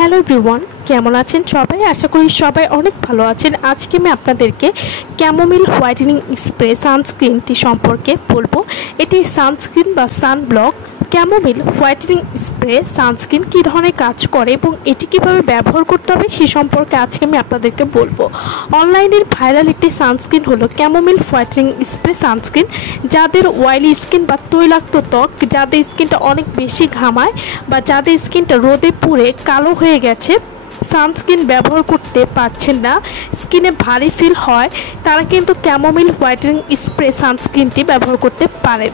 Hello everyone, কেমন আছেন সবাই? আশা করি সবাই অনেক ভালো আছেন। আজকে আমি আপনাদেরকে ক্যামোমিল হোয়াইটেনিং স্প্রে সানস্ক্রিনটি সম্পর্কে বলবো। এটি সানস্ক্রিন বা sunblock chamomile whitening spray sunscreen কী ধরনের কাজ করে এবং এটি কীভাবে ব্যবহার করতে হবে সে সম্পর্কে আজকে আমি আপনাদেরকে বলবো। অনলাইনের ভাইরাল একটি সানস্ক্রিন হলো ক্যামোমিল হোয়াইটেনিং স্প্রে সানস্ক্রিন। যাদের অয়েলি স্কিন বা তৈলাক্ত ত্বক, যাদের স্কিনটা অনেক বেশি ঘামায় বা যাদের স্কিনটা রোদে পুড়ে কালো হয়ে গেছে, সানস্ক্রিন ব্যবহার করতে পারছেন না, স্কিনে ভারী ফিল হয়, তারা কিন্তু ক্যামোমিল হোয়াইটেনিং স্প্রে সানস্ক্রিনটি ব্যবহার করতে পারেন।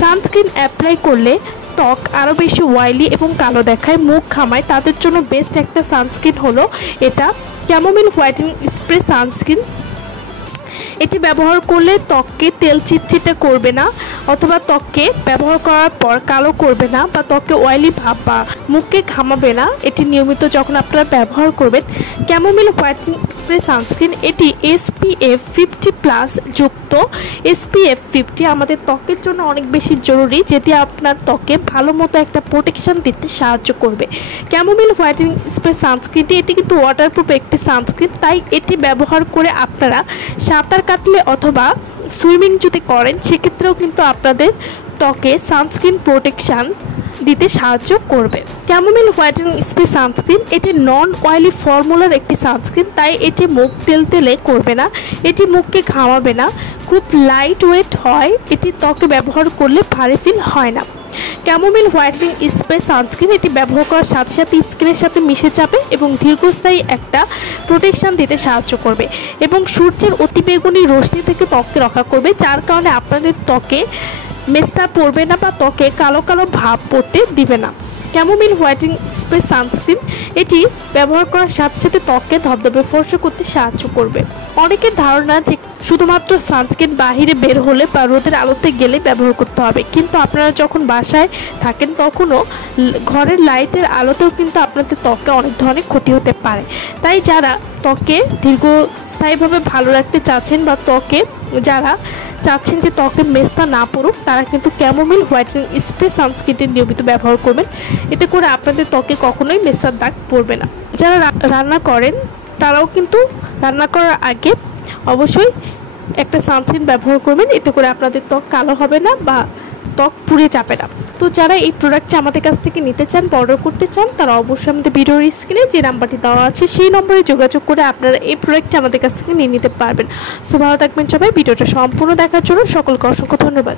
সানস্ক্রিন অ্যাপ্লাই করলে ত্বক আরও বেশি অয়েলি এবং কালো দেখায়, মুখ ঘামায়, তাদের জন্য বেস্ট একটা সানস্ক্রিন হলো এটা ক্যামোমিল হোয়াইটেনিং স্প্রে সানস্ক্রিন। এটি ব্যবহার করলে ত্বককে তেল চিটচিটে করবে না, অথবা ত্বককে ব্যবহার করার পর কালো করবে না, বা ত্বকে অয়েলি ভাব বা মুখকে ঘামাবে না। এটি নিয়মিত যখন আপনারা ব্যবহার করবেন। ক্যামোমিল হোয়াইটেনিং স্প্রে সানস্ক্রিন এটি SPF 50+ যুক্ত। SPF 50 আমাদের ত্বকের জন্য অনেক বেশি জরুরি, যেটি আপনার ত্বকে ভালো মতো একটা প্রোটেকশন দিতে সাহায্য করবে। ক্যামোমিল হোয়াইটেনিং স্প্রে সানস্ক্রিনটি এটি কিন্তু ওয়াটারপ্রুফ একটি সানস্ক্রিন, তাই এটি ব্যবহার করে আপনারা সাঁতার কাটলে অথবা সুইমিং যদি করেন সেক্ষেত্রেও কিন্তু আপনাদের ত্বকে সানস্ক্রিন প্রোটেকশান দিতে সাহায্য করবে। ক্যামোমিল হোয়াইটেনিং স্প্রে সানস্ক্রিন এটি নন অয়েলি ফর্মুলার একটি সানস্ক্রিন, তাই এটি মুখ তেলতেলে করবে না, এটি মুখকে ঘামাবে না, খুব লাইট ওয়েট হয়, এটি ত্বকে ব্যবহার করলে ভারী ফিল হয় না। ক্যামোমিল হোয়াইটেনিং স্প্রে সানস্ক্রিন এটি ব্যবহার করার সাথে সাথে স্কিনের সাথে মিশে যাবে এবং দীর্ঘস্থায়ী একটা প্রোটেকশান দিতে সাহায্য করবে এবং সূর্যের অতিবেগুনি রশ্মি থেকে ত্বককে রক্ষা করবে, যার কারণে আপনাদের ত্বকে মেস্তা পড়বে না বা ত্বকে কালো কালো ভাব পড়তে দিবে না। ক্যামোমিল হোয়াইটেনিং স্প্রে সানস্ক্রিন এটি ব্যবহার করার সাথে সাথে ত্বককে ধবধবে ফর্সা করতে সাহায্য করবে। অনেকের ধারণা যে শুধুমাত্র সানস্ক্রিন বাহিরে বের হলে বা রোদের আলোতে গেলে ব্যবহার করতে হবে, কিন্তু আপনারা যখন বাসায় থাকেন তখনও ঘরের লাইটের আলোতেও কিন্তু আপনাদের ত্বকে অনেক ধরনের ক্ষতি হতে পারে। তাই যারা ত্বকে দীর্ঘস্থায়ীভাবে ভালো রাখতে চাচ্ছেন বা ত্বকে যারা চাচ্ছেন যে ত্বকে মেস্তা না পড়ুক, তারা কিন্তু ক্যামোমিল হোয়াইটেনিং স্প্রে সানস্ক্রিনটি নিয়মিত ব্যবহার করবেন। এতে করে আপনাদের ত্বকে কখনোই মেস্তার দাগ পড়বে না। যারা রান্না করেন তারাও কিন্তু রান্না করার আগে অবশ্যই একটা সানস্ক্রিন ব্যবহার করবেন, এতে করে আপনাদের ত্বক কালো হবে না বা ত্বক পুড়ে যাবে না। তো যারা এই প্রোডাক্টটি আমাদের কাছ থেকে নিতে চান, অর্ডার করতে চান, তারা অবশ্যই আমাদের ভিডিওর স্ক্রিনে যে নাম্বারটি দেওয়া আছে সেই নম্বরে যোগাযোগ করে আপনারা এই প্রোডাক্টটি আমাদের কাছ থেকে নিয়ে নিতে পারবেন। সো ভালো থাকবেন সবাই। ভিডিওটা সম্পূর্ণ দেখার জন্য সকলকে অসংখ্য ধন্যবাদ।